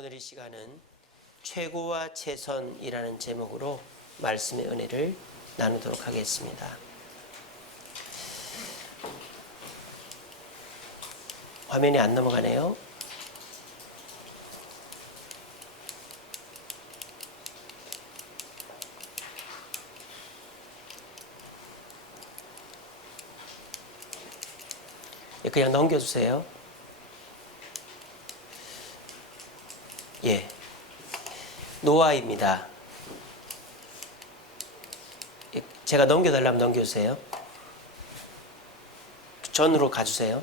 오늘 이 시간은 최고와 최선이라는 제목으로 말씀의 은혜를 나누도록 하겠습니다. 화면이 안 넘어가네요. 그냥 넘겨주세요. 예, 노아입니다. 제가 넘겨달라면 넘겨주세요. 전으로 가주세요.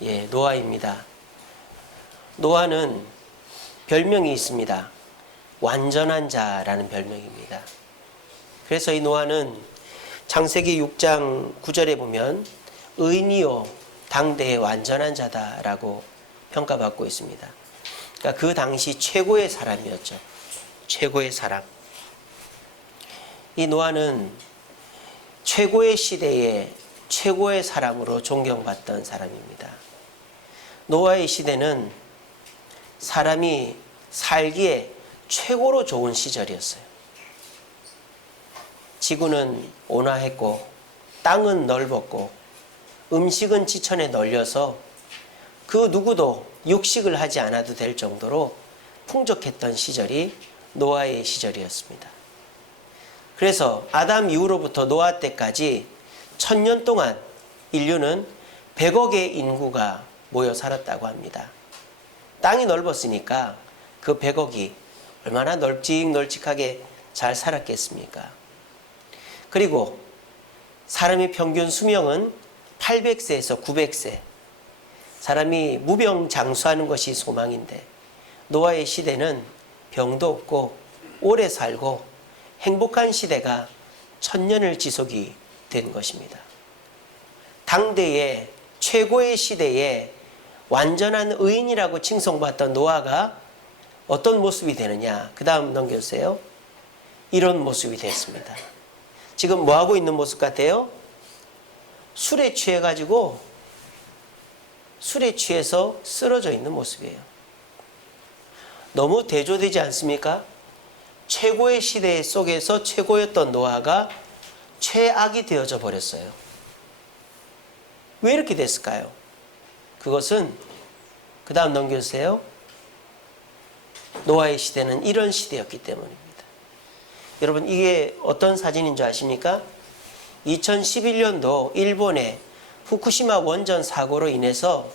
예, 노아입니다. 노아는 별명이 있습니다. 완전한 자라는 별명입니다. 그래서 이 노아는 창세기 6장 9절에 보면 의인이요 당대의 완전한 자다라고 평가받고 있습니다. 그러니까 그 당시 최고의 사람이었죠. 최고의 사람. 이 노아는 최고의 시대에 최고의 사람으로 존경받던 사람입니다. 노아의 시대는 사람이 살기에 최고로 좋은 시절이었어요. 지구는 온화했고 땅은 넓었고 음식은 지천에 널려서 그 누구도 육식을 하지 않아도 될 정도로 풍족했던 시절이 노아의 시절이었습니다. 그래서 아담 이후로부터 노아 때까지 1000년 동안 인류는 100억의 인구가 모여 살았다고 합니다. 땅이 넓었으니까 그 100억이 얼마나 널찍널찍하게 잘 살았겠습니까? 그리고 사람의 평균 수명은 800세에서 900세. 사람이 무병장수하는 것이 소망인데 노아의 시대는 병도 없고 오래 살고 행복한 시대가 1000년을 지속이 된 것입니다. 당대의 최고의 시대에 완전한 의인이라고 칭송받던 노아가 어떤 모습이 되느냐? 그 다음 넘겨주세요. 이런 모습이 됐습니다. 지금 뭐하고 있는 모습 같아요? 술에 취해서 쓰러져 있는 모습이에요. 너무 대조되지 않습니까? 최고의 시대 속에서 최고였던 노아가 최악이 되어져 버렸어요. 왜 이렇게 됐을까요? 그것은 그 다음 넘겨주세요. 노아의 시대는 이런 시대였기 때문입니다. 여러분, 이게 어떤 사진인 줄 아십니까? 2011년도 일본의 후쿠시마 원전 사고로 인해서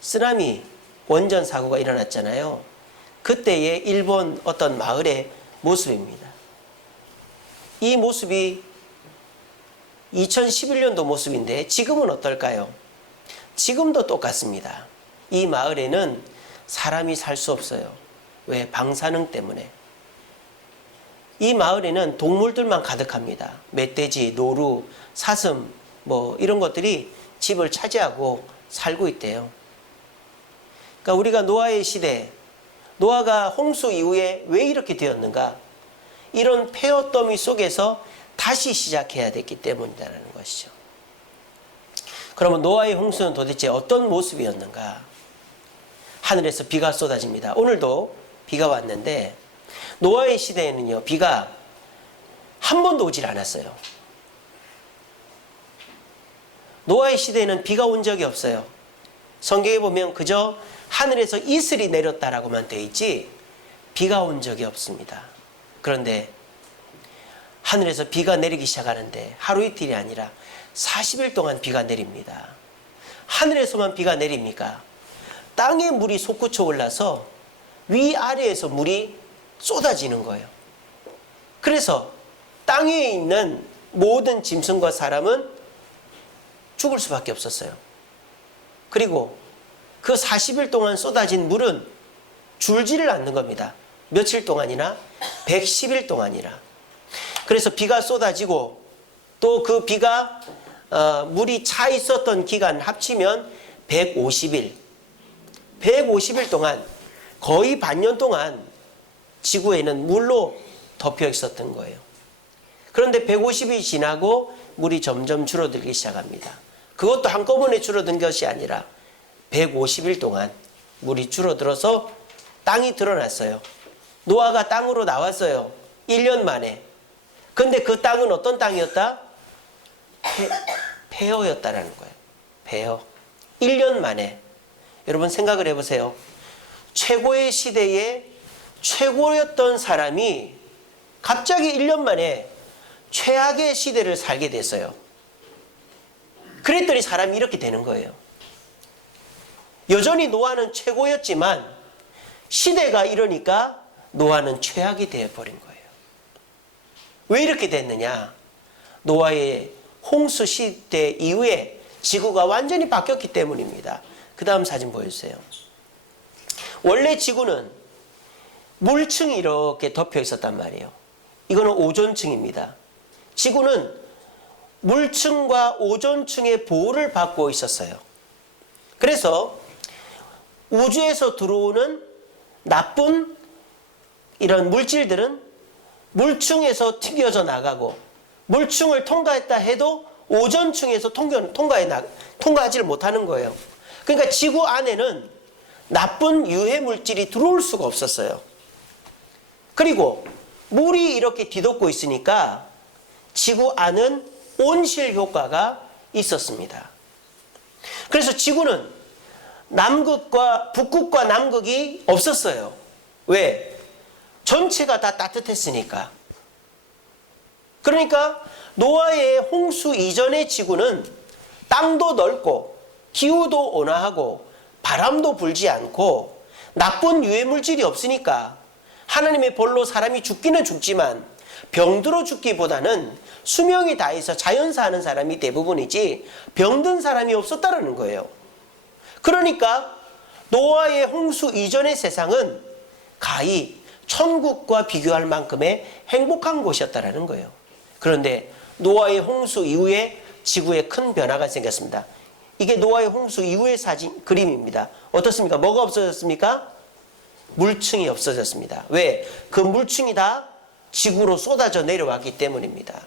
쓰나미 원전 사고가 일어났잖아요. 그때의 일본 어떤 마을의 모습입니다. 이 모습이 2011년도 모습인데 지금은 어떨까요? 지금도 똑같습니다. 이 마을에는 사람이 살 수 없어요. 왜? 방사능 때문에. 이 마을에는 동물들만 가득합니다. 멧돼지, 노루, 사슴 이런 것들이 집을 차지하고 살고 있대요. 그러니까 우리가 노아의 시대, 노아가 홍수 이후에 왜 이렇게 되었는가? 이런 폐허 더미 속에서 다시 시작해야 됐기 때문이라는 것이죠. 그러면 노아의 홍수는 도대체 어떤 모습이었는가? 하늘에서 비가 쏟아집니다. 오늘도 비가 왔는데 노아의 시대에는요, 비가 한 번도 오질 않았어요. 노아의 시대에는 비가 온 적이 없어요. 성경에 보면 그저 하늘에서 이슬이 내렸다라고만 되어 있지 비가 온 적이 없습니다. 그런데 하늘에서 비가 내리기 시작하는데 하루 이틀이 아니라 40일 동안 비가 내립니다. 하늘에서만 비가 내립니까? 땅에 물이 솟구쳐 올라서 위아래에서 물이 쏟아지는 거예요. 그래서 땅 위에 있는 모든 짐승과 사람은 죽을 수밖에 없었어요. 그리고 그 40일 동안 쏟아진 물은 줄지를 않는 겁니다. 며칠 동안이나 110일 동안이나. 그래서 비가 쏟아지고 또 그 비가 물이 차 있었던 기간 합치면 150일. 150일 동안 거의 반년 동안 지구에는 물로 덮여 있었던 거예요. 그런데 150일이 지나고 물이 점점 줄어들기 시작합니다. 그것도 한꺼번에 줄어든 것이 아니라 150일 동안 물이 줄어들어서 땅이 드러났어요. 노아가 땅으로 나왔어요. 1년 만에. 근데 그 땅은 어떤 땅이었다? 폐허였다라는 거예요. 폐허. 1년 만에. 여러분 생각을 해보세요. 최고의 시대에 최고였던 사람이 갑자기 1년 만에 최악의 시대를 살게 됐어요. 그랬더니 사람이 이렇게 되는 거예요. 여전히 노아는 최고였지만 시대가 이러니까 노아는 최악이 되어버린 거예요. 왜 이렇게 됐느냐? 노아의 홍수 시대 이후에 지구가 완전히 바뀌었기 때문입니다. 그 다음 사진 보여주세요. 원래 지구는 물층이 이렇게 덮여 있었단 말이에요. 이거는 오존층입니다. 지구는 물층과 오존층의 보호를 받고 있었어요. 그래서 우주에서 들어오는 나쁜 이런 물질들은 물층에서 튀겨져 나가고, 물층을 통과했다 해도 오존층에서 통과하지를 못하는 거예요. 그러니까 지구 안에는 나쁜 유해 물질이 들어올 수가 없었어요. 그리고 물이 이렇게 뒤덮고 있으니까 지구 안은 온실 효과가 있었습니다. 그래서 지구는 북극과 남극이 없었어요. 왜? 전체가 다 따뜻했으니까. 그러니까 노아의 홍수 이전의 지구는 땅도 넓고 기후도 온화하고 바람도 불지 않고 나쁜 유해물질이 없으니까 하나님의 벌로 사람이 죽기는 죽지만 병들어 죽기보다는 수명이 다해서 자연사 하는 사람이 대부분이지 병든 사람이 없었다는 거예요. 그러니까 노아의 홍수 이전의 세상은 가히 천국과 비교할 만큼의 행복한 곳이었다는 거예요. 그런데 노아의 홍수 이후에 지구에 큰 변화가 생겼습니다. 이게 노아의 홍수 이후의 그림입니다. 어떻습니까? 뭐가 없어졌습니까? 물층이 없어졌습니다. 왜? 그 물층이 다 지구로 쏟아져 내려왔기 때문입니다.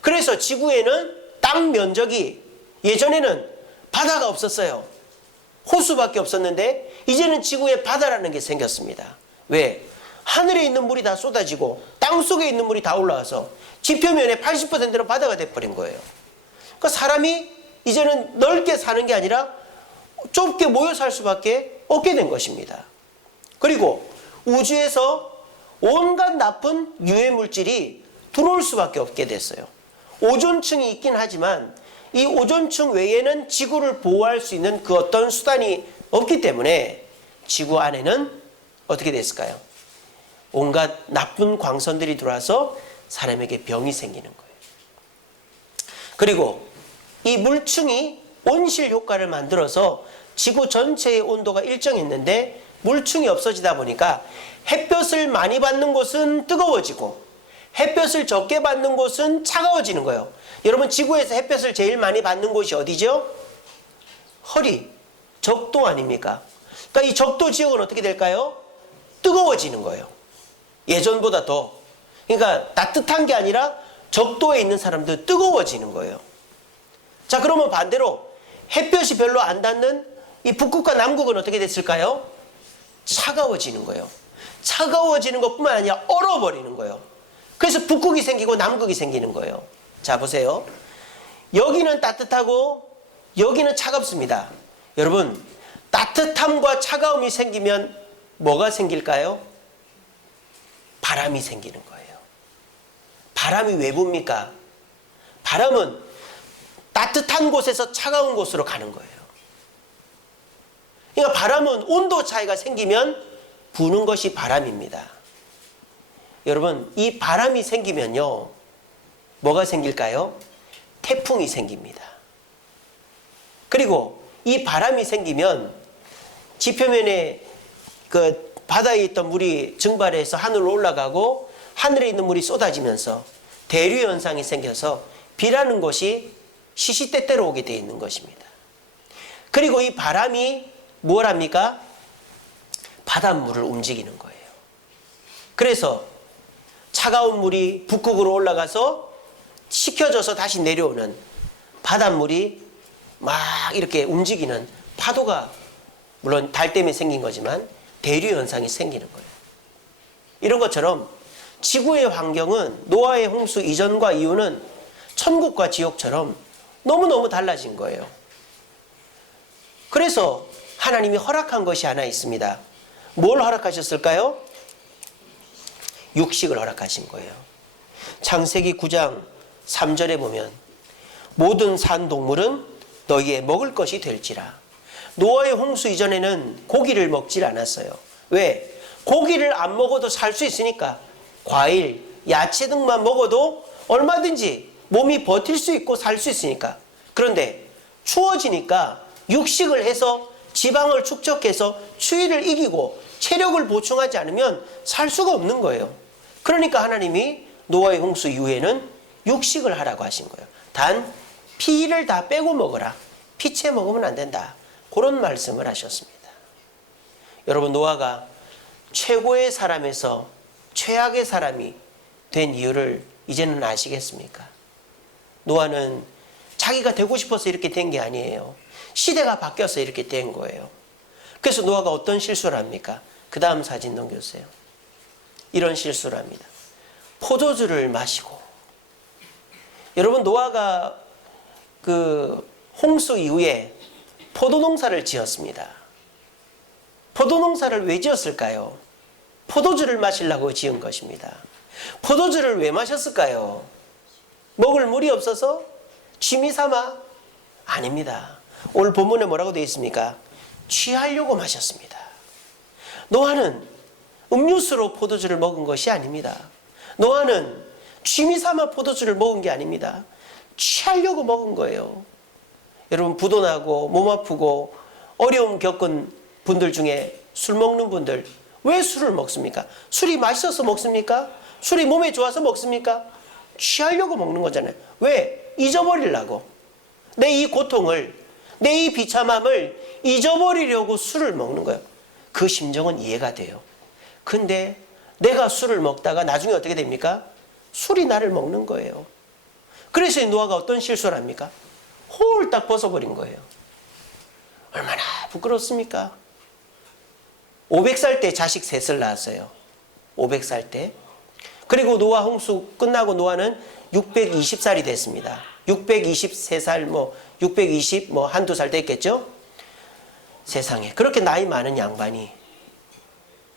그래서 지구에는 땅 면적이, 예전에는 바다가 없었어요. 호수밖에 없었는데 이제는 지구에 바다라는 게 생겼습니다. 왜? 하늘에 있는 물이 다 쏟아지고 땅속에 있는 물이 다 올라와서 지표면의 80%는 바다가 돼버린 거예요. 그러니까 사람이 이제는 넓게 사는 게 아니라 좁게 모여 살 수밖에 없게 된 것입니다. 그리고 우주에서 온갖 나쁜 유해 물질이 들어올 수밖에 없게 됐어요. 오존층이 있긴 하지만 이 오존층 외에는 지구를 보호할 수 있는 그 어떤 수단이 없기 때문에 지구 안에는 어떻게 됐을까요? 온갖 나쁜 광선들이 들어와서 사람에게 병이 생기는 거예요. 그리고 이 물층이 온실 효과를 만들어서 지구 전체의 온도가 일정했는데 물층이 없어지다 보니까 햇볕을 많이 받는 곳은 뜨거워지고 햇볕을 적게 받는 곳은 차가워지는 거예요. 여러분, 지구에서 햇볕을 제일 많이 받는 곳이 어디죠? 허리, 적도 아닙니까? 그러니까 이 적도 지역은 어떻게 될까요? 뜨거워지는 거예요. 예전보다 더. 그러니까 따뜻한 게 아니라 적도에 있는 사람들 뜨거워지는 거예요. 자, 그러면 반대로 햇볕이 별로 안 닿는 이 북극과 남극은 어떻게 됐을까요? 차가워지는 거예요. 차가워지는 것뿐만 아니라 얼어버리는 거예요. 그래서 북극이 생기고 남극이 생기는 거예요. 자, 보세요. 여기는 따뜻하고 여기는 차갑습니다. 여러분, 따뜻함과 차가움이 생기면 뭐가 생길까요? 바람이 생기는 거예요. 바람이 왜 붑니까? 바람은 따뜻한 곳에서 차가운 곳으로 가는 거예요. 그러니까 바람은 온도 차이가 생기면 부는 것이 바람입니다. 여러분, 이 바람이 생기면요, 뭐가 생길까요? 태풍이 생깁니다. 그리고 이 바람이 생기면 지표면에 그 바다에 있던 물이 증발해서 하늘로 올라가고 하늘에 있는 물이 쏟아지면서 대류 현상이 생겨서 비라는 것이 시시때때로 오게 되어 있는 것입니다. 그리고 이 바람이 뭘 합니까? 바닷물을 움직이는 거예요. 그래서 차가운 물이 북극으로 올라가서 식혀져서 다시 내려오는 바닷물이 막 이렇게 움직이는 파도가 물론 달 때문에 생긴 거지만 대류 현상이 생기는 거예요. 이런 것처럼 지구의 환경은 노아의 홍수 이전과 이후는 천국과 지옥처럼 너무너무 달라진 거예요. 그래서 하나님이 허락한 것이 하나 있습니다. 뭘 허락하셨을까요? 육식을 허락하신 거예요. 창세기 9장 3절에 보면 모든 산 동물은 너희의 먹을 것이 될지라. 노아의 홍수 이전에는 고기를 먹질 않았어요. 왜? 고기를 안 먹어도 살 수 있으니까. 과일, 야채 등만 먹어도 얼마든지 몸이 버틸 수 있고 살 수 있으니까. 그런데 추워지니까 육식을 해서 지방을 축적해서 추위를 이기고 체력을 보충하지 않으면 살 수가 없는 거예요. 그러니까 하나님이 노아의 홍수 이후에는 육식을 하라고 하신 거예요. 단 피를 다 빼고 먹어라. 피채 먹으면 안 된다. 그런 말씀을 하셨습니다. 여러분, 노아가 최고의 사람에서 최악의 사람이 된 이유를 이제는 아시겠습니까? 노아는 자기가 되고 싶어서 이렇게 된 게 아니에요. 시대가 바뀌어서 이렇게 된 거예요. 그래서 노아가 어떤 실수를 합니까? 그 다음 사진 넘겨주세요. 이런 실수를 합니다. 포도주를 마시고. 여러분, 노아가 그 홍수 이후에 포도농사를 지었습니다. 포도농사를 왜 지었을까요? 포도주를 마시려고 지은 것입니다. 포도주를 왜 마셨을까요? 먹을 물이 없어서? 취미 삼아? 아닙니다. 오늘 본문에 뭐라고 되어 있습니까? 취하려고 마셨습니다. 노아는 음료수로 포도주를 먹은 것이 아닙니다. 노아는 취미 삼아 포도주를 먹은 게 아닙니다. 취하려고 먹은 거예요. 여러분, 부도나고 몸 아프고 어려움 겪은 분들 중에 술 먹는 분들, 왜 술을 먹습니까? 술이 맛있어서 먹습니까? 술이 몸에 좋아서 먹습니까? 취하려고 먹는 거잖아요. 왜? 잊어버리려고. 내 이 고통을, 내 이 비참함을 잊어버리려고 술을 먹는 거예요. 그 심정은 이해가 돼요. 근데 내가 술을 먹다가 나중에 어떻게 됩니까? 술이 나를 먹는 거예요. 그래서 이 노아가 어떤 실수를 합니까? 홀딱 벗어버린 거예요. 얼마나 부끄럽습니까? 500살 때 자식 셋을 낳았어요. 500살 때. 그리고 노아 홍수 끝나고 노아는 620살이 됐습니다. 623살, 620, 한두 살 됐겠죠? 세상에. 그렇게 나이 많은 양반이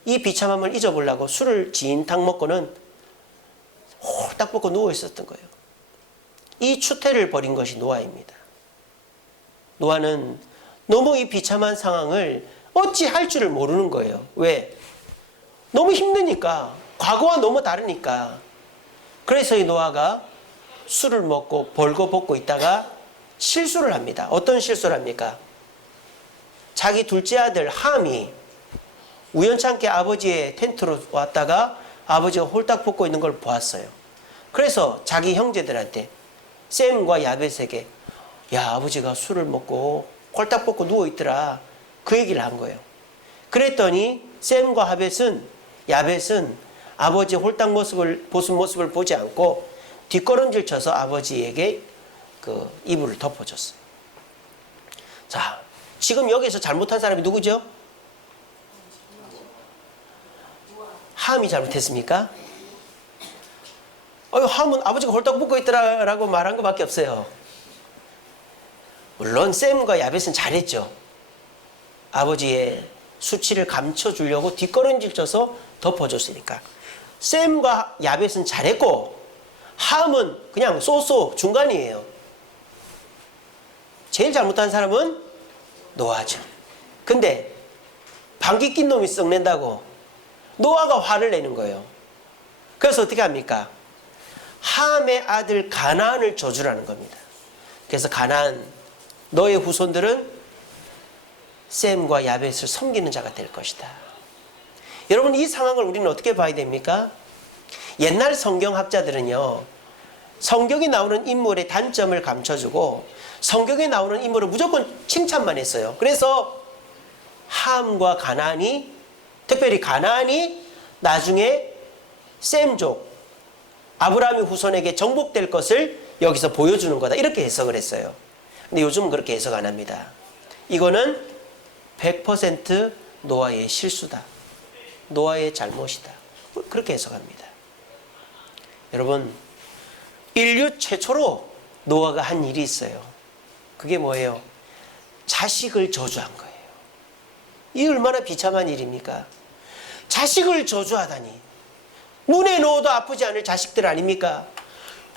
이 비참함을 잊어보려고 술을 진탕 먹고는 홀딱 벗고 누워 있었던 거예요. 이 추태를 벌인 것이 노아입니다. 노아는 너무 이 비참한 상황을 어찌 할 줄을 모르는 거예요. 왜? 너무 힘드니까. 과거와 너무 다르니까. 그래서 이 노아가 술을 먹고 벌거벗고 있다가 실수를 합니다. 어떤 실수를 합니까? 자기 둘째 아들 함이 우연찮게 아버지의 텐트로 왔다가 아버지가 홀딱 벗고 있는 걸 보았어요. 그래서 자기 형제들한테, 셈과 야벳에게, 야, 아버지가 술을 먹고 홀딱 벗고 누워있더라, 그 얘기를 한 거예요. 그랬더니 셈과 야벳은 아버지의 홀딱 벗은 모습을 보지 않고 뒷걸음질 쳐서 아버지에게 그 이불을 덮어줬어요. 자, 지금 여기서 잘못한 사람이 누구죠? 함이 잘못했습니까? 함은 아버지가 홀딱 벗고 있더라라고 말한 것밖에 없어요. 물론 셈과 야벳은 잘했죠. 아버지의 수치를 감춰주려고 뒷걸음질 쳐서 덮어줬으니까. 셈과 야벳은 잘했고 함은 그냥 쏘쏘 중간이에요. 제일 잘못한 사람은 노아죠. 근데 방귀 낀 놈이 썩낸다고 노아가 화를 내는 거예요. 그래서 어떻게 합니까? 함의 아들 가나안을 저주라는 겁니다. 그래서 가나안, 너의 후손들은 셈과 야벳을 섬기는 자가 될 것이다. 여러분, 이 상황을 우리는 어떻게 봐야 됩니까? 옛날 성경학자들은요, 성경에 나오는 인물의 단점을 감춰주고 성경에 나오는 인물을 무조건 칭찬만 했어요. 그래서 함과 가나안이, 특별히 가나안이 나중에 셈족, 아브라함의 후손에게 정복될 것을 여기서 보여주는 거다, 이렇게 해석을 했어요. 근데 요즘은 그렇게 해석 안 합니다. 이거는 100% 노아의 실수다. 노아의 잘못이다. 그렇게 해석합니다. 여러분, 인류 최초로 노아가 한 일이 있어요. 그게 뭐예요? 자식을 저주한 거예요. 이 얼마나 비참한 일입니까? 자식을 저주하다니. 눈에 넣어도 아프지 않을 자식들 아닙니까?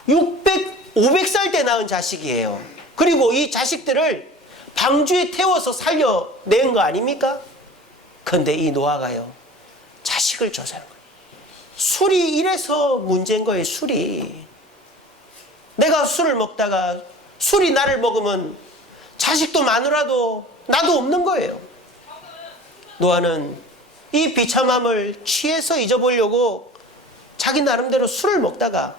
500살 때 낳은 자식이에요. 그리고 이 자식들을 방주에 태워서 살려낸 거 아닙니까? 그런데 이 노아가요, 자식을 저주한 거예요. 술이 이래서 문제인 거예요. 술이. 내가 술을 먹다가 술이 나를 먹으면 자식도 마누라도 나도 없는 거예요. 노아는 이 비참함을 취해서 잊어보려고 자기 나름대로 술을 먹다가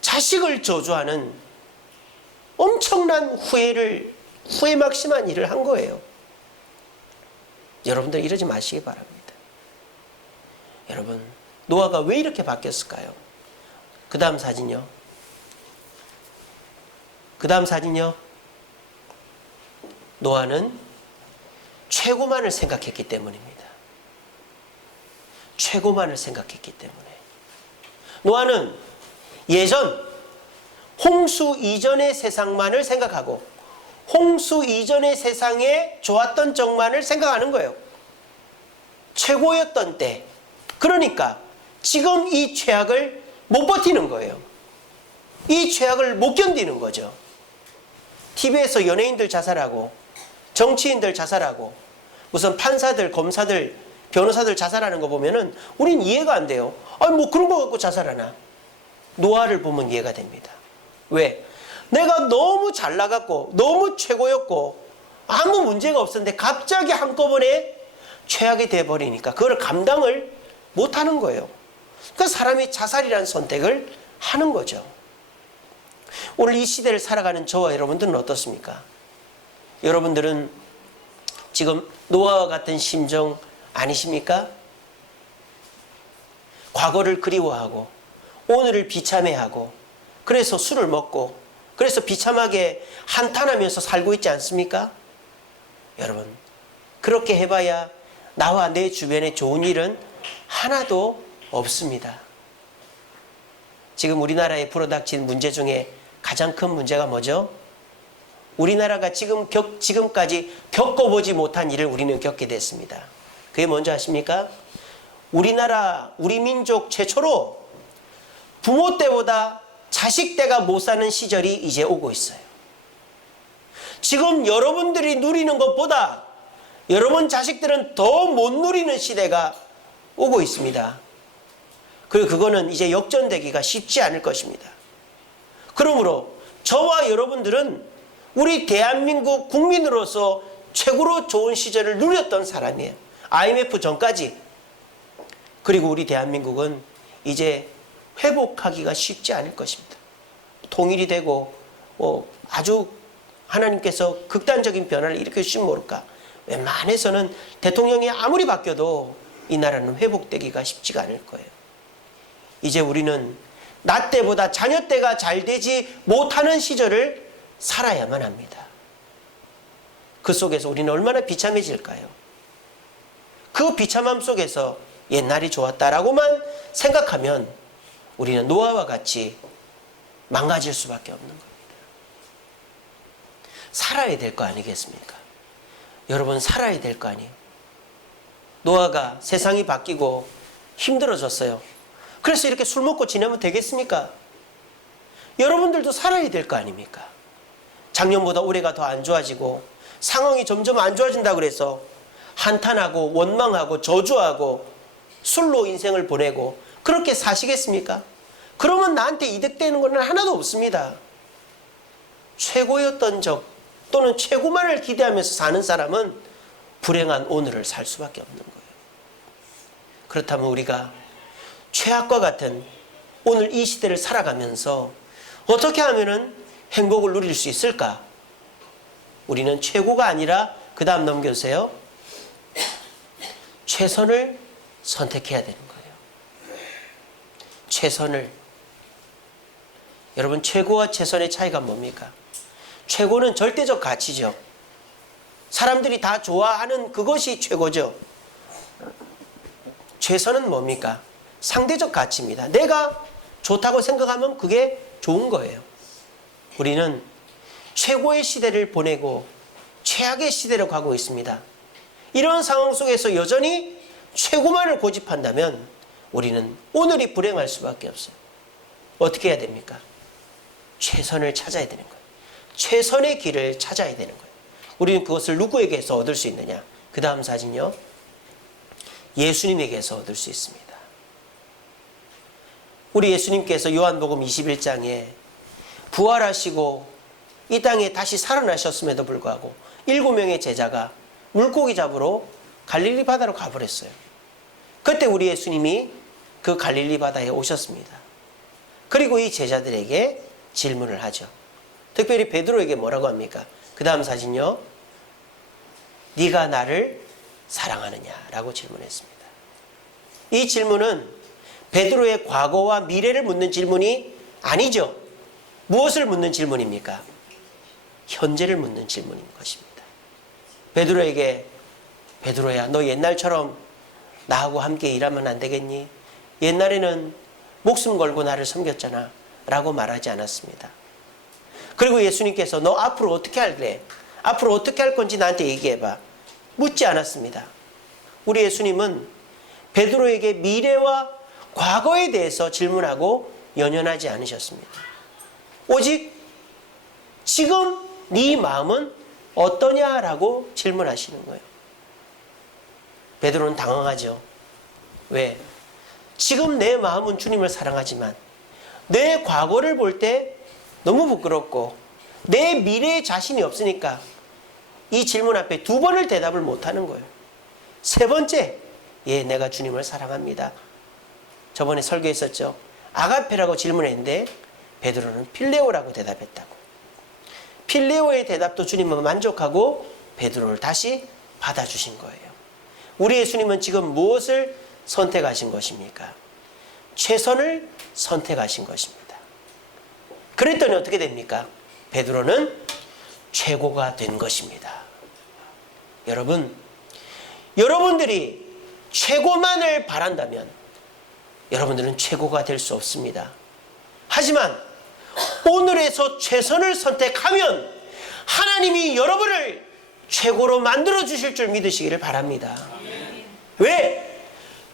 자식을 저주하는 엄청난 후회막심한 일을 한 거예요. 여러분들 이러지 마시기 바랍니다. 여러분, 노아가 왜 이렇게 바뀌었을까요? 그 다음 사진요. 노아는 최고만을 생각했기 때문입니다. 최고만을 생각했기 때문에. 노아는 예전 홍수 이전의 세상만을 생각하고 홍수 이전의 세상에 좋았던 적만을 생각하는 거예요. 최고였던 때. 그러니까 지금 이 최악을 못 버티는 거예요. 이 최악을 못 견디는 거죠. TV에서 연예인들 자살하고 정치인들 자살하고 무슨 판사들, 검사들, 변호사들 자살하는 거 보면은 우린 이해가 안 돼요. 아니 뭐 그런 거 갖고 자살하나. 노아를 보면 이해가 됩니다. 왜? 내가 너무 잘 나갔고 너무 최고였고 아무 문제가 없었는데 갑자기 한꺼번에 최악이 돼버리니까 그걸 감당을 못하는 거예요. 그러니까 사람이 자살이라는 선택을 하는 거죠. 오늘 이 시대를 살아가는 저와 여러분들은 어떻습니까? 여러분들은 지금 노아와 같은 심정 아니십니까? 과거를 그리워하고 오늘을 비참해하고 그래서 술을 먹고 그래서 비참하게 한탄하면서 살고 있지 않습니까? 여러분, 그렇게 해봐야 나와 내 주변에 좋은 일은 하나도 없습니다. 지금 우리나라에 불어닥친 문제 중에 가장 큰 문제가 뭐죠? 우리나라가 지금까지 겪어보지 못한 일을 우리는 겪게 됐습니다. 그게 뭔지 아십니까? 우리 민족 최초로 부모 때보다 자식 때가 못 사는 시절이 이제 오고 있어요. 지금 여러분들이 누리는 것보다 여러분 자식들은 더 못 누리는 시대가 오고 있습니다. 그리고 그거는 이제 역전되기가 쉽지 않을 것입니다. 그러므로 저와 여러분들은 우리 대한민국 국민으로서 최고로 좋은 시절을 누렸던 사람이에요. IMF 전까지. 그리고 우리 대한민국은 이제 회복하기가 쉽지 않을 것입니다. 통일이 되고 아주 하나님께서 극단적인 변화를 일으켜주시면 모를까. 웬만해서는 대통령이 아무리 바뀌어도 이 나라는 회복되기가 쉽지가 않을 거예요. 이제 우리는 나 때보다 자녀 때가 잘 되지 못하는 시절을 살아야만 합니다. 그 속에서 우리는 얼마나 비참해질까요? 그 비참함 속에서 옛날이 좋았다라고만 생각하면 우리는 노아와 같이 망가질 수밖에 없는 겁니다. 살아야 될 거 아니겠습니까? 여러분, 살아야 될 거 아니에요. 노아가 세상이 바뀌고 힘들어졌어요. 그래서 이렇게 술 먹고 지내면 되겠습니까? 여러분들도 살아야 될 거 아닙니까? 작년보다 올해가 더 안 좋아지고 상황이 점점 안 좋아진다고 그래서 한탄하고 원망하고 저주하고 술로 인생을 보내고 그렇게 사시겠습니까? 그러면 나한테 이득되는 건 하나도 없습니다. 최고였던 적 또는 최고만을 기대하면서 사는 사람은 불행한 오늘을 살 수밖에 없는 거예요. 그렇다면 우리가 최악과 같은 오늘 이 시대를 살아가면서 어떻게 하면은 행복을 누릴 수 있을까? 우리는 최고가 아니라 그 다음 넘겨주세요. 최선을 선택해야 되는 거예요. 최선을. 여러분, 최고와 최선의 차이가 뭡니까? 최고는 절대적 가치죠. 사람들이 다 좋아하는 그것이 최고죠. 최선은 뭡니까? 상대적 가치입니다. 내가 좋다고 생각하면 그게 좋은 거예요. 우리는 최고의 시대를 보내고 최악의 시대로 가고 있습니다. 이런 상황 속에서 여전히 최고만을 고집한다면 우리는 오늘이 불행할 수밖에 없어요. 어떻게 해야 됩니까? 최선을 찾아야 되는 거예요. 최선의 길을 찾아야 되는 거예요. 우리는 그것을 누구에게서 얻을 수 있느냐? 그 다음 사진요. 예수님에게서 얻을 수 있습니다. 우리 예수님께서 요한복음 21장에 부활하시고 이 땅에 다시 살아나셨음에도 불구하고 7명의 제자가 물고기 잡으러 갈릴리 바다로 가버렸어요. 그때 우리 예수님이 그 갈릴리 바다에 오셨습니다. 그리고 이 제자들에게 질문을 하죠. 특별히 베드로에게 뭐라고 합니까? 그 다음 사진요. 네가 나를 사랑하느냐라고 질문했습니다. 이 질문은 베드로의 과거와 미래를 묻는 질문이 아니죠. 무엇을 묻는 질문입니까? 현재를 묻는 질문인 것입니다. 베드로에게 베드로야, 너 옛날처럼 나하고 함께 일하면 안 되겠니? 옛날에는 목숨 걸고 나를 섬겼잖아 라고 말하지 않았습니다. 그리고 예수님께서 너 앞으로 어떻게 할래? 앞으로 어떻게 할 건지 나한테 얘기해봐. 묻지 않았습니다. 우리 예수님은 베드로에게 미래와 과거에 대해서 질문하고 연연하지 않으셨습니다. 오직 지금 네 마음은 어떠냐라고 질문하시는 거예요. 베드로는 당황하죠. 왜? 지금 내 마음은 주님을 사랑하지만 내 과거를 볼 때 너무 부끄럽고 내 미래에 자신이 없으니까 이 질문 앞에 2번을 대답을 못하는 거예요. 3번째, 예, 내가 주님을 사랑합니다. 저번에 설교했었죠. 아가페라고 질문했는데 베드로는 필레오라고 대답했다고. 필레오의 대답도 주님은 만족하고 베드로를 다시 받아주신 거예요. 우리 예수님은 지금 무엇을 선택하신 것입니까? 최선을 선택하신 것입니다. 그랬더니 어떻게 됩니까? 베드로는 최고가 된 것입니다. 여러분, 여러분들이 최고만을 바란다면 여러분들은 최고가 될 수 없습니다. 하지만 오늘에서 최선을 선택하면 하나님이 여러분을 최고로 만들어 주실 줄 믿으시기를 바랍니다. 왜?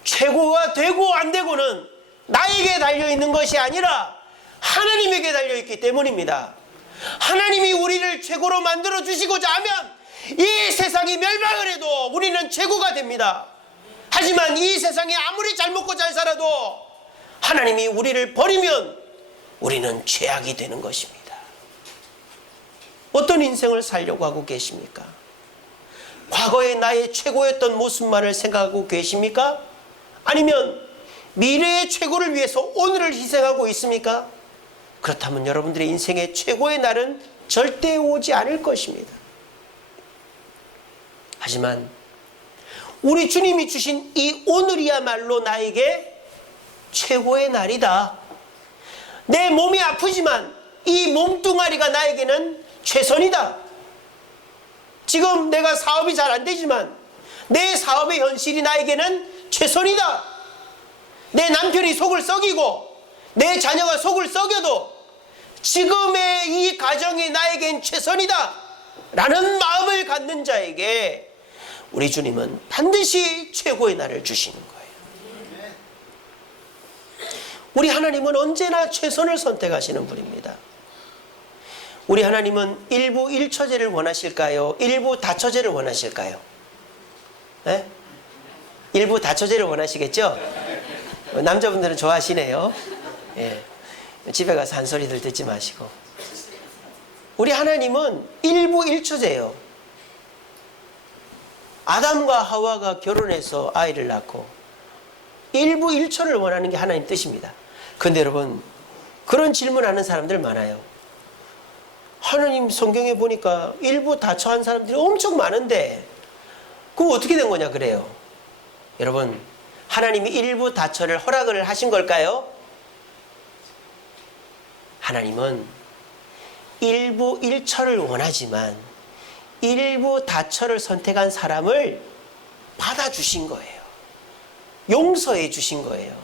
최고가 되고 안 되고는 나에게 달려있는 것이 아니라 하나님에게 달려있기 때문입니다. 하나님이 우리를 최고로 만들어 주시고자 하면 이 세상이 멸망을 해도 우리는 최고가 됩니다. 하지만 이 세상에 아무리 잘 먹고 잘 살아도 하나님이 우리를 버리면 우리는 최악이 되는 것입니다. 어떤 인생을 살려고 하고 계십니까? 과거의 나의 최고였던 모습만을 생각하고 계십니까? 아니면 미래의 최고를 위해서 오늘을 희생하고 있습니까? 그렇다면 여러분들의 인생의 최고의 날은 절대 오지 않을 것입니다. 하지만 우리 주님이 주신 이 오늘이야말로 나에게 최고의 날이다. 내 몸이 아프지만 이 몸뚱아리가 나에게는 최선이다. 지금 내가 사업이 잘 안 되지만 내 사업의 현실이 나에게는 최선이다. 내 남편이 속을 썩이고 내 자녀가 속을 썩여도 지금의 이 가정이 나에겐 최선이다 라는 마음을 갖는 자에게 우리 주님은 반드시 최고의 날을 주시는 거예요. 우리 하나님은 언제나 최선을 선택하시는 분입니다. 우리 하나님은 일부 일처제를 원하실까요? 일부 다처제를 원하실까요? 네? 일부 다처제를 원하시겠죠? 남자분들은 좋아하시네요. 예. 집에 가서 한 소리들 듣지 마시고. 우리 하나님은 일부 일처제예요. 아담과 하와가 결혼해서 아이를 낳고 일부 일처를 원하는 게 하나님 뜻입니다. 그런데 여러분, 그런 질문하는 사람들 많아요. 하나님 성경에 보니까 일부 다처한 사람들이 엄청 많은데 그거 어떻게 된 거냐 그래요. 여러분, 하나님이 일부 다처를 허락을 하신 걸까요? 하나님은 일부 일처를 원하지만 일부 다처를 선택한 사람을 받아주신 거예요. 용서해 주신 거예요.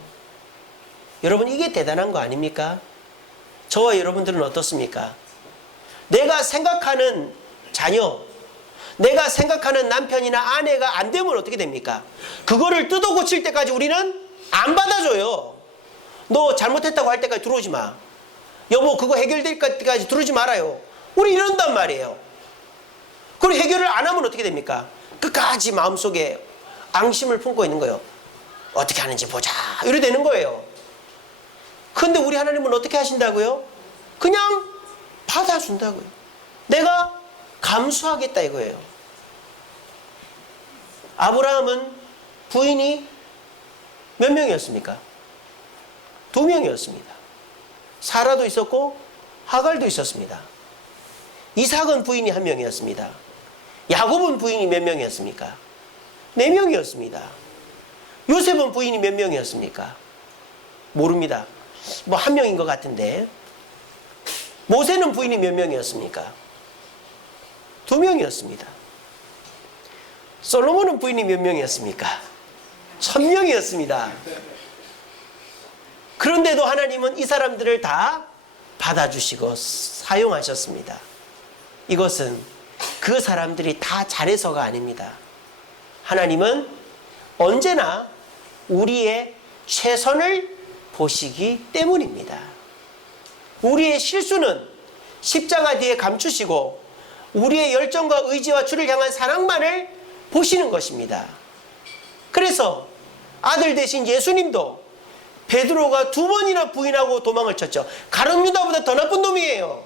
여러분, 이게 대단한 거 아닙니까? 저와 여러분들은 어떻습니까? 내가 생각하는 자녀, 내가 생각하는 남편이나 아내가 안 되면 어떻게 됩니까? 그거를 뜯어 고칠 때까지 우리는 안 받아줘요. 너 잘못했다고 할 때까지 들어오지 마. 여보, 그거 해결될 때까지 들어오지 말아요. 우리 이런단 말이에요. 그리고 해결을 안 하면 어떻게 됩니까? 끝까지 마음속에 앙심을 품고 있는 거예요. 어떻게 하는지 보자, 이래 되는 거예요. 근데 우리 하나님은 어떻게 하신다고요? 그냥 받아준다고요. 내가 감수하겠다 이거예요. 아브라함은 부인이 몇 명이었습니까? 2명이었습니다. 사라도 있었고 하갈도 있었습니다. 이삭은 부인이 1명이었습니다. 야곱은 부인이 몇 명이었습니까? 4명이었습니다. 요셉은 부인이 몇 명이었습니까? 모릅니다. 뭐 1명인 것 같은데. 모세는 부인이 몇 명이었습니까? 2명이었습니다. 솔로몬은 부인이 몇 명이었습니까? 1000명이었습니다. 그런데도 하나님은 이 사람들을 다 받아주시고 사용하셨습니다. 이것은 그 사람들이 다 잘해서가 아닙니다. 하나님은 언제나 우리의 최선을 보시기 때문입니다. 우리의 실수는 십자가 뒤에 감추시고 우리의 열정과 의지와 주를 향한 사랑만을 보시는 것입니다. 그래서 아들 대신 예수님도 베드로가 2번이나 부인하고 도망을 쳤죠. 가룟 유다보다 더 나쁜 놈이에요.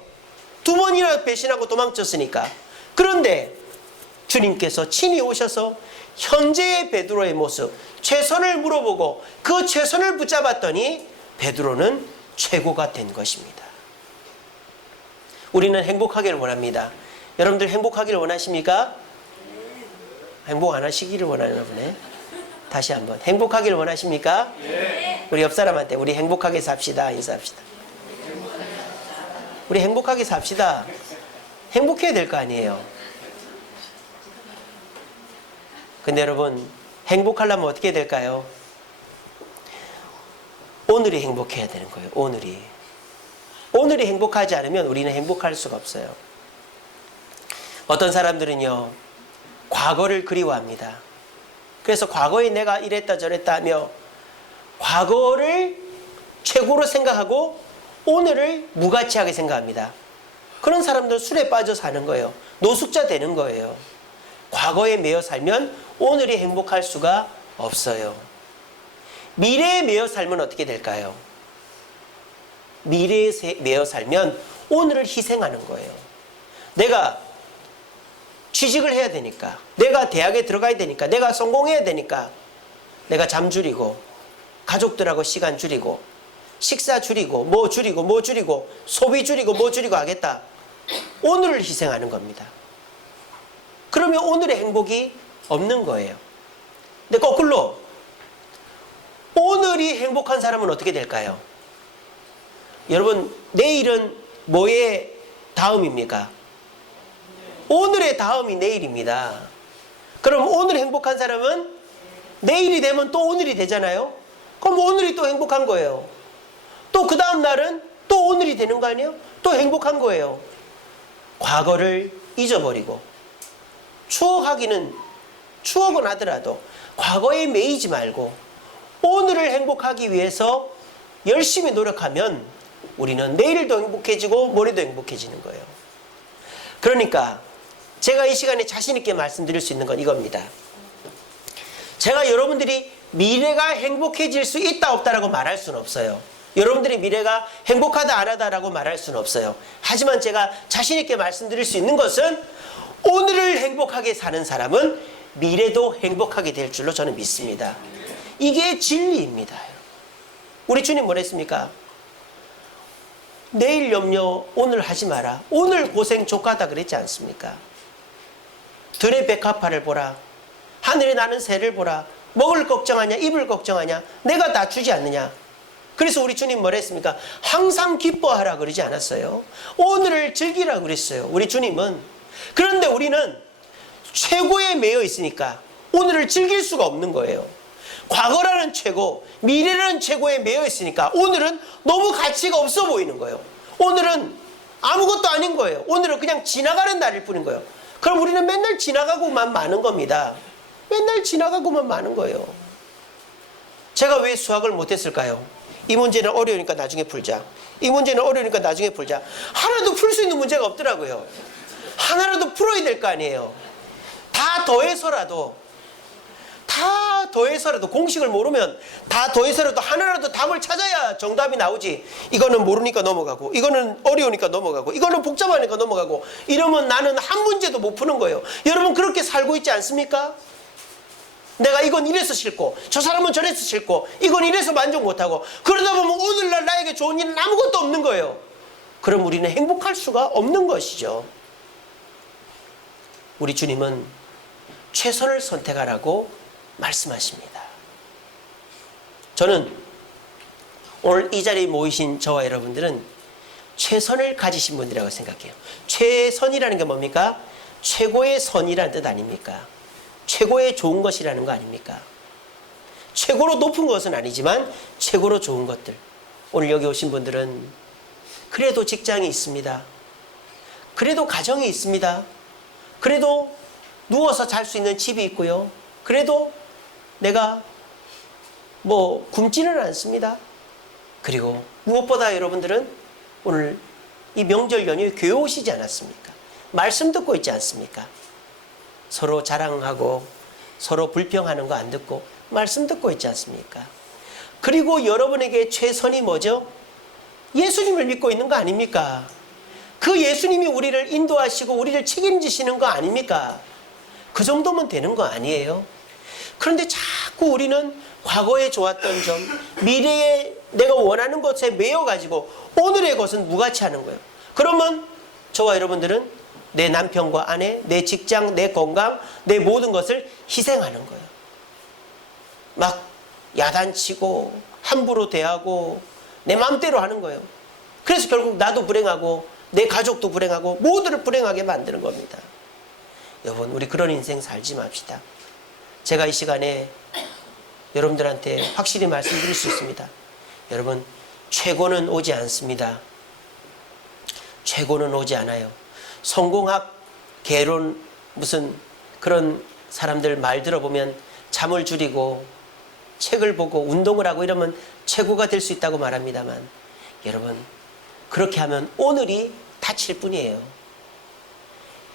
2번이나 배신하고 도망쳤으니까. 그런데 주님께서 친히 오셔서 현재의 베드로의 모습, 최선을 물어보고 그 최선을 붙잡았더니 베드로는 최고가 된 것입니다. 우리는 행복하기를 원합니다. 여러분들 행복하기를 원하십니까? 행복 안 하시기를 원하나 보네. 다시 한번, 행복하기를 원하십니까? 네. 우리 옆 사람한테 우리 행복하게 삽시다 인사합시다. 우리 행복하게 삽시다. 행복해야 될 거 아니에요. 근데 여러분, 행복하려면 어떻게 해야 될까요? 오늘이 행복해야 되는 거예요. 오늘이 행복하지 않으면 우리는 행복할 수가 없어요. 어떤 사람들은요, 과거를 그리워합니다. 그래서 과거에 내가 이랬다 저랬다 하며 과거를 최고로 생각하고 오늘을 무가치하게 생각합니다. 그런 사람들은 술에 빠져 사는 거예요. 노숙자 되는 거예요. 과거에 매여 살면 오늘이 행복할 수가 없어요. 미래에 매여 살면 어떻게 될까요? 미래에 매여 살면 오늘을 희생하는 거예요. 내가 취직을 해야 되니까, 내가 대학에 들어가야 되니까, 내가 성공해야 되니까 내가 잠 줄이고 가족들하고 시간 줄이고 식사 줄이고 뭐 줄이고 소비 줄이고 뭐 줄이고 하겠다. 오늘을 희생하는 겁니다. 그러면 오늘의 행복이 없는 거예요. 근데 거꾸로 오늘이 행복한 사람은 어떻게 될까요? 여러분, 내일은 뭐의 다음입니까? 오늘의 다음이 내일입니다. 그럼 오늘 행복한 사람은 내일이 되면 또 오늘이 되잖아요. 그럼 오늘이 또 행복한 거예요. 또 그 다음 날은 또 오늘이 되는 거 아니에요? 또 행복한 거예요. 과거를 잊어버리고 추억은 하더라도 과거에 매이지 말고 오늘을 행복하기 위해서 열심히 노력하면 우리는 내일도 행복해지고 모레도 행복해지는 거예요. 그러니까 제가 이 시간에 자신 있게 말씀드릴 수 있는 건 이겁니다. 제가 여러분들이 미래가 행복해질 수 있다 없다라고 말할 수는 없어요. 여러분들이 미래가 행복하다 안 하다라고 말할 수는 없어요. 하지만 제가 자신 있게 말씀드릴 수 있는 것은 오늘을 행복하게 사는 사람은 미래도 행복하게 될 줄로 저는 믿습니다. 이게 진리입니다. 우리 주님 뭐랬습니까? 내일 염려 오늘 하지 마라. 오늘 고생 족하다 그랬지 않습니까? 들의 백합화를 보라. 하늘에 나는 새를 보라. 먹을 걱정하냐 입을 걱정하냐 내가 다 주지 않느냐. 그래서 우리 주님 뭐라 했습니까? 항상 기뻐하라 그러지 않았어요? 오늘을 즐기라 그랬어요. 우리 주님은 그런데 우리는 최고에 매여 있으니까 오늘을 즐길 수가 없는 거예요. 과거라는 최고, 미래라는 최고에 매여 있으니까 오늘은 너무 가치가 없어 보이는 거예요. 오늘은 아무것도 아닌 거예요. 오늘은 그냥 지나가는 날일 뿐인 거예요. 그럼 우리는 맨날 지나가고만 마는 겁니다. 맨날 지나가고만 마는 거예요. 제가 왜 수학을 못했을까요? 이 문제는 어려우니까 나중에 풀자. 이 문제는 어려우니까 나중에 풀자. 하나도 풀 수 있는 문제가 없더라고요. 하나라도 풀어야 될 거 아니에요. 다 더해서라도 공식을 모르면 다 더해서라도 하나라도 답을 찾아야 정답이 나오지. 이거는 모르니까 넘어가고, 이거는 어려우니까 넘어가고, 이거는 복잡하니까 넘어가고, 이러면 나는 한 문제도 못 푸는 거예요. 여러분 그렇게 살고 있지 않습니까? 내가 이건 이래서 싫고, 저 사람은 저래서 싫고, 이건 이래서 만족 못하고, 그러다 보면 오늘날 나에게 좋은 일은 아무것도 없는 거예요. 그럼 우리는 행복할 수가 없는 것이죠. 우리 주님은 최선을 선택하라고 말씀하십니다. 저는 오늘 이 자리에 모이신 저와 여러분들은 최선을 가지신 분이라고 생각해요. 최선이라는 게 뭡니까? 최고의 선이라는 뜻 아닙니까? 최고의 좋은 것이라는 거 아닙니까? 최고로 높은 것은 아니지만 최고로 좋은 것들. 오늘 여기 오신 분들은 그래도 직장이 있습니다. 그래도 가정이 있습니다. 그래도 누워서 잘 수 있는 집이 있고요. 그래도 내가 굶지는 않습니다. 그리고 무엇보다 여러분들은 오늘 이 명절 연휴에 교회 오시지 않았습니까? 말씀 듣고 있지 않습니까? 서로 자랑하고 서로 불평하는 거 안 듣고 말씀 듣고 있지 않습니까? 그리고 여러분에게 최선이 뭐죠? 예수님을 믿고 있는 거 아닙니까? 그 예수님이 우리를 인도하시고 우리를 책임지시는 거 아닙니까? 그 정도면 되는 거 아니에요? 그런데 자꾸 우리는 과거에 좋았던 점, 미래에 내가 원하는 것에 매여가지고 오늘의 것은 무가치하는 거예요. 그러면 저와 여러분들은 내 남편과 아내, 내 직장, 내 건강, 내 모든 것을 희생하는 거예요. 막 야단치고 함부로 대하고 내 마음대로 하는 거예요. 그래서 결국 나도 불행하고 내 가족도 불행하고 모두를 불행하게 만드는 겁니다. 여러분, 우리 그런 인생 살지 맙시다. 제가 이 시간에 여러분들한테 확실히 말씀드릴 수 있습니다. 여러분, 최고는 오지 않습니다. 최고는 오지 않아요. 성공학, 개론, 무슨 그런 사람들 말 들어보면 잠을 줄이고 책을 보고 운동을 하고 이러면 최고가 될 수 있다고 말합니다만, 여러분, 그렇게 하면 오늘이 다칠 뿐이에요.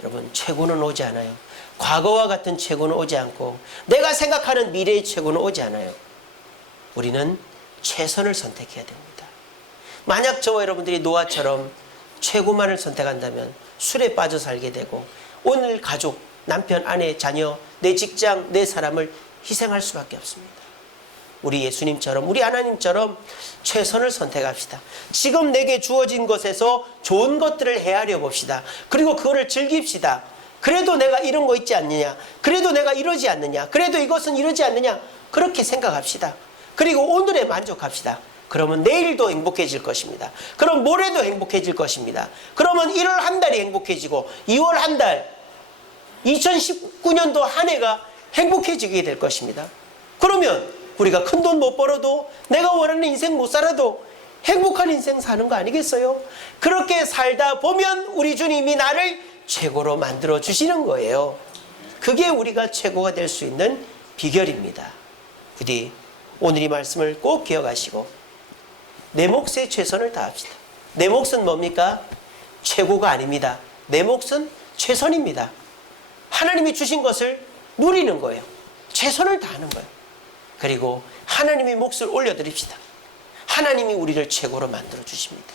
여러분, 최고는 오지 않아요. 과거와 같은 최고는 오지 않고 내가 생각하는 미래의 최고는 오지 않아요. 우리는 최선을 선택해야 됩니다. 만약 저와 여러분들이 노아처럼 최고만을 선택한다면 술에 빠져 살게 되고 오늘 가족, 남편, 아내, 자녀, 내 직장, 내 사람을 희생할 수밖에 없습니다. 우리 예수님처럼, 우리 하나님처럼 최선을 선택합시다. 지금 내게 주어진 것에서 좋은 것들을 헤아려 봅시다. 그리고 그거를 즐깁시다. 그래도 내가 이런 거 있지 않느냐, 그래도 내가 이러지 않느냐, 그래도 이것은 이러지 않느냐, 그렇게 생각합시다. 그리고 오늘에 만족합시다. 그러면 내일도 행복해질 것입니다. 그럼 모레도 행복해질 것입니다. 그러면 1월 한 달이 행복해지고 2월 한 달, 2019년도 한 해가 행복해지게 될 것입니다. 그러면 우리가 큰 돈 못 벌어도 내가 원하는 인생 못 살아도 행복한 인생 사는 거 아니겠어요? 그렇게 살다 보면 우리 주님이 나를 최고로 만들어 주시는 거예요. 그게 우리가 최고가 될 수 있는 비결입니다. 부디 오늘 이 말씀을 꼭 기억하시고 내 몫에 최선을 다합시다. 내 몫은 뭡니까? 최고가 아닙니다. 내 몫은 최선입니다. 하나님이 주신 것을 누리는 거예요. 최선을 다하는 거예요. 그리고 하나님의 몫을 올려드립시다. 하나님이 우리를 최고로 만들어 주십니다.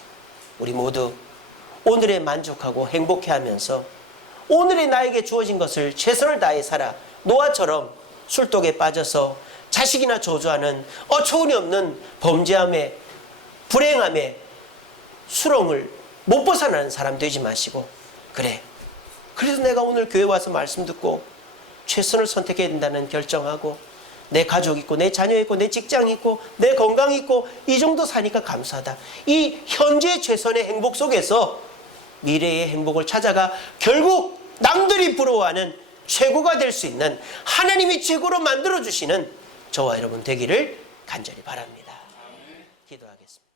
우리 모두 오늘에 만족하고 행복해하면서 오늘에 나에게 주어진 것을 최선을 다해 살아 노아처럼 술독에 빠져서 자식이나 저주하는 어처구니 없는 범죄함에 불행함에 수렁을 못 벗어나는 사람 되지 마시고, 그래, 그래서 내가 오늘 교회 와서 말씀 듣고 최선을 선택해야 된다는 결정하고 내 가족 있고 내 자녀 있고 내 직장 있고 내 건강 있고 이 정도 사니까 감사하다. 이 현재 최선의 행복 속에서 미래의 행복을 찾아가 결국 남들이 부러워하는 최고가 될 수 있는 하나님이 최고로 만들어주시는 저와 여러분 되기를 간절히 바랍니다. 기도하겠습니다.